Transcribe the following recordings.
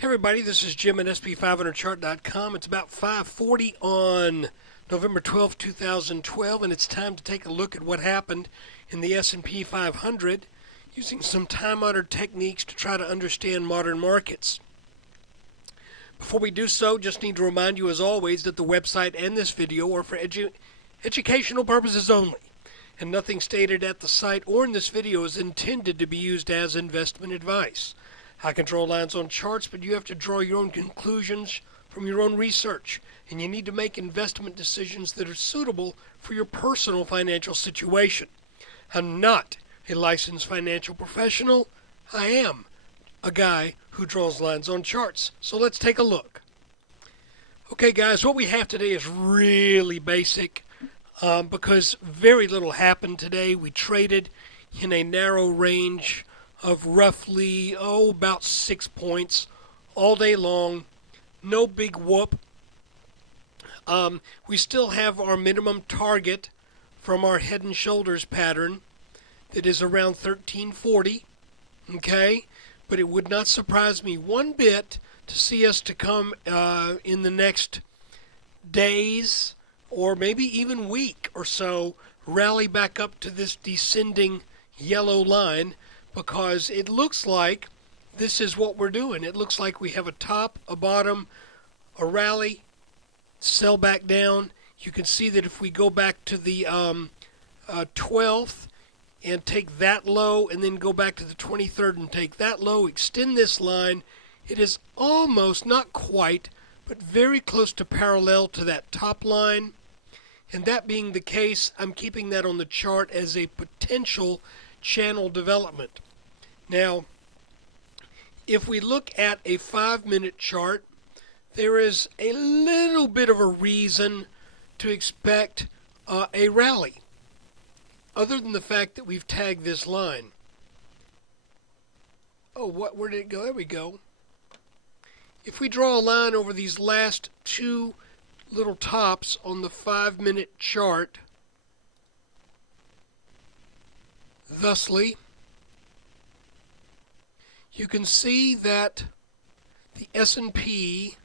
Hey everybody, this is Jim at SP500chart.com. It's about 5:40 on November 12th, 2012, and it's time to take a look at what happened in the S&P 500 using some time-honored techniques to try to understand modern markets. Before we do so, just need to remind you as always that the website and this video are for educational purposes only, and nothing stated at the site or in this video is intended to be used as investment advice. I control lines on charts, but you have to draw your own conclusions from your own research, and you need to make investment decisions that are suitable for your personal financial situation. I'm not a licensed financial professional. I am a guy who draws lines on charts. So let's take a look. Okay, guys, what we have today is really basic because very little happened today. We traded in a narrow range of roughly, about 6 points all day long. No big whoop. We still have our minimum target from our head and shoulders pattern that is around 1340, okay? But it would not surprise me one bit to see us to come in the next days or maybe even week or so rally back up to this descending yellow line, because it looks like this is what we're doing. It looks like we have a top, a bottom, a rally, sell back down. You can see that if we go back to the 12th and take that low, and then go back to the 23rd and take that low, extend this line, it is almost, not quite, but very close to parallel to that top line. And that being the case, I'm keeping that on the chart as a potential channel development. Now, if we look at a 5-minute chart, there is a little bit of a reason to expect a rally, other than the fact that we've tagged this line. Where did it go? There we go. If we draw a line over these last two little tops on the 5-minute chart, thusly, you can see that the S&P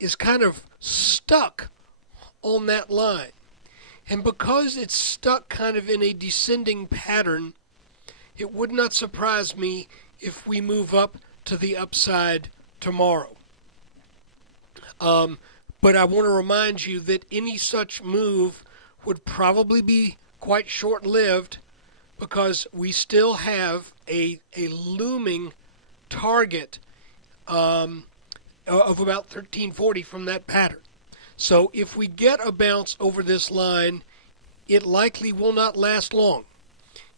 is kind of stuck on that line. And because it's stuck kind of in a descending pattern, it would not surprise me if we move up to the upside tomorrow. But I want to remind you that any such move would probably be quite short-lived, because we still have a looming target of about 1340 from that pattern. So if we get a bounce over this line, it likely will not last long.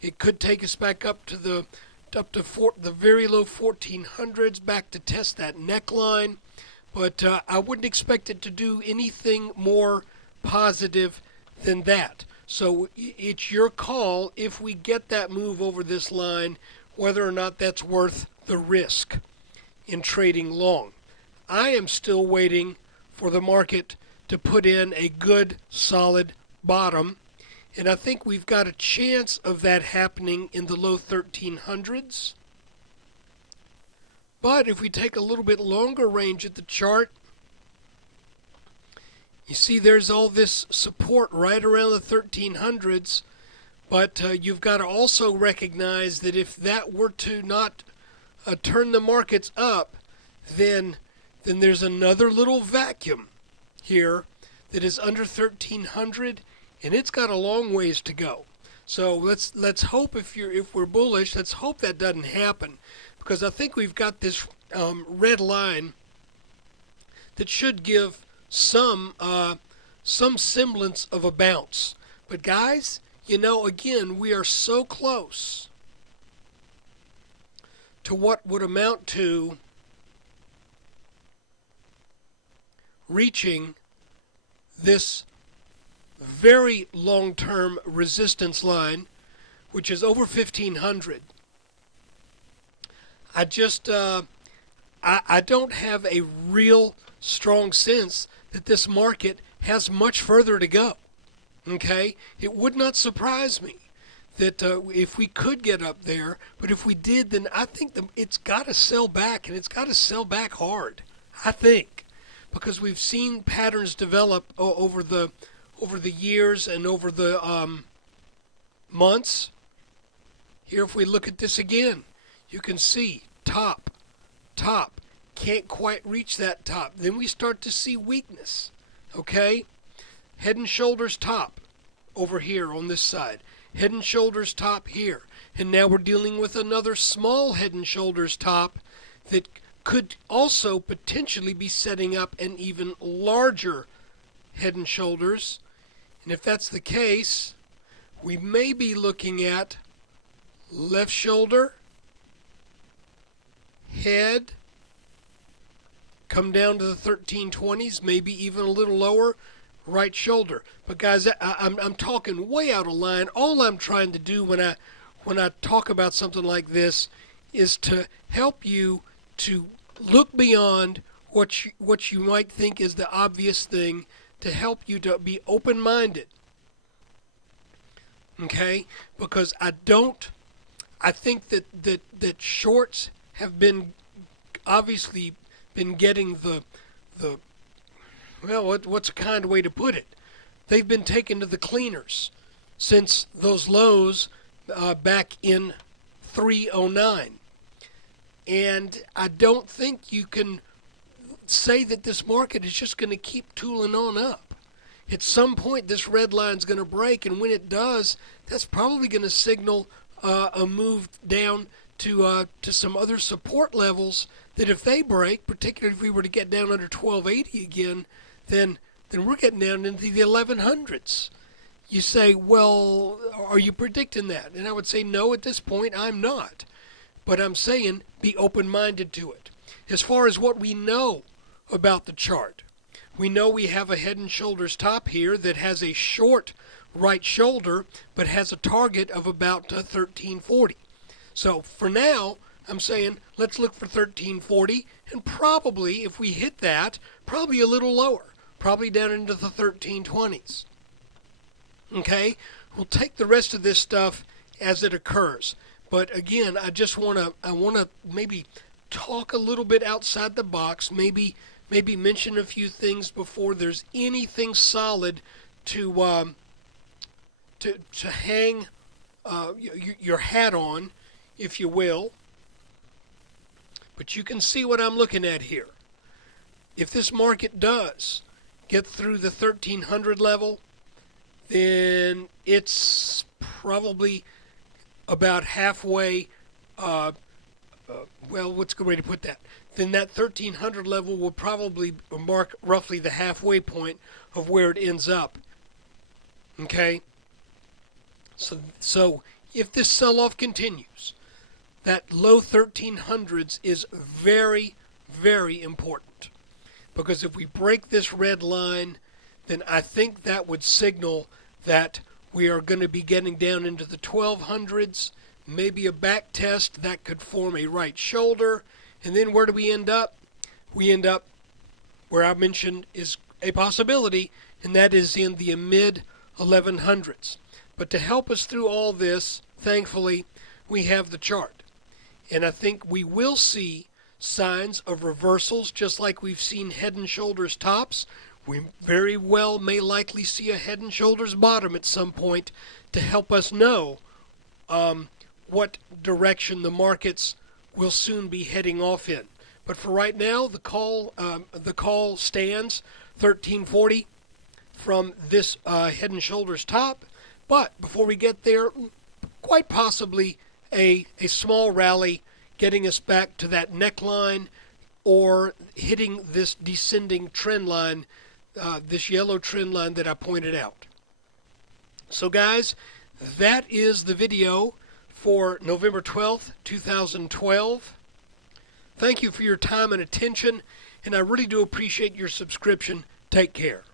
It could take us back up to the very low 1400s, back to test that neckline, but I wouldn't expect it to do anything more positive than that. So it's your call, if we get that move over this line, whether or not that's worth the risk in trading long. I am still waiting for the market to put in a good, solid bottom, and I think we've got a chance of that happening in the low 1300s. But if we take a little bit longer range at the chart, you see there's all this support right around the 1300s, but you've got to also recognize that if that were to not turn the markets up, then there's another little vacuum here that is under 1300, and it's got a long ways to go. So let's hope, if we're bullish, let's hope that doesn't happen, because I think we've got this red line that should give some semblance of a bounce. But guys, again, we are so close to what would amount to reaching this very long-term resistance line, which is over 1500. I don't have a real strong sense that this market has much further to go. Okay? It would not surprise me that if we could get up there, but if we did, then I think it's got to sell back, and it's got to sell back hard. I think, because we've seen patterns develop over the years and over the months. Here, if we look at this again, you can see top, can't quite reach that top. Then we start to see weakness. Okay, head and shoulders top over here on this side. Head and shoulders top here. And now we're dealing with another small head and shoulders top that could also potentially be setting up an even larger head and shoulders. And if that's the case, we may be looking at left shoulder, head, come down to the 1320s, maybe even a little lower, right shoulder. But guys, I'm talking way out of line. All I'm trying to do when I talk about something like this is to help you to look beyond what you might think is the obvious thing, to help you to be open-minded. Okay? Because I think that shorts have been obviously been getting the well, what's a kind way to put it? They've been taken to the cleaners since those lows back in 309. And I don't think you can say that this market is just going to keep tooling on up. At some point, this red line's going to break, and when it does, that's probably going to signal a move down to some other support levels that if they break, particularly if we were to get down under 1280 again, then we're getting down into the 1100s. You say, well, are you predicting that? And I would say, no, at this point, I'm not. But I'm saying be open-minded to it. As far as what we know about the chart, we know we have a head and shoulders top here that has a short right shoulder, but has a target of about 1340. So for now, I'm saying let's look for 1340, and probably if we hit that, probably a little lower, probably down into the 1320s. Okay, we'll take the rest of this stuff as it occurs. But again, I want to maybe talk a little bit outside the box, maybe mention a few things before there's anything solid to hang your hat on, if you will. But you can see what I'm looking at here. If this market does get through the 1300 level, then it's probably about halfway, well, what's a good way to put that? Then that 1300 level will probably mark roughly the halfway point of where it ends up. Okay? So if this sell-off continues, that low 1300s is very, very important. Because if we break this red line, then I think that would signal that we are going to be getting down into the 1200s, maybe a back test that could form a right shoulder. And then where do we end up? We end up where I mentioned is a possibility, and that is in the mid 1100s. But to help us through all this, thankfully, we have the chart. And I think we will see signs of reversals, just like we've seen head and shoulders tops. We very well may likely see a head and shoulders bottom at some point to help us know what direction the markets will soon be heading off in. But for right now, the call stands 1340 from this head and shoulders top. But before we get there, quite possibly a small rally getting us back to that neckline or hitting this descending trend line, this yellow trend line that I pointed out. So guys, that is the video for November 12th, 2012. Thank you for your time and attention, and I really do appreciate your subscription. Take care.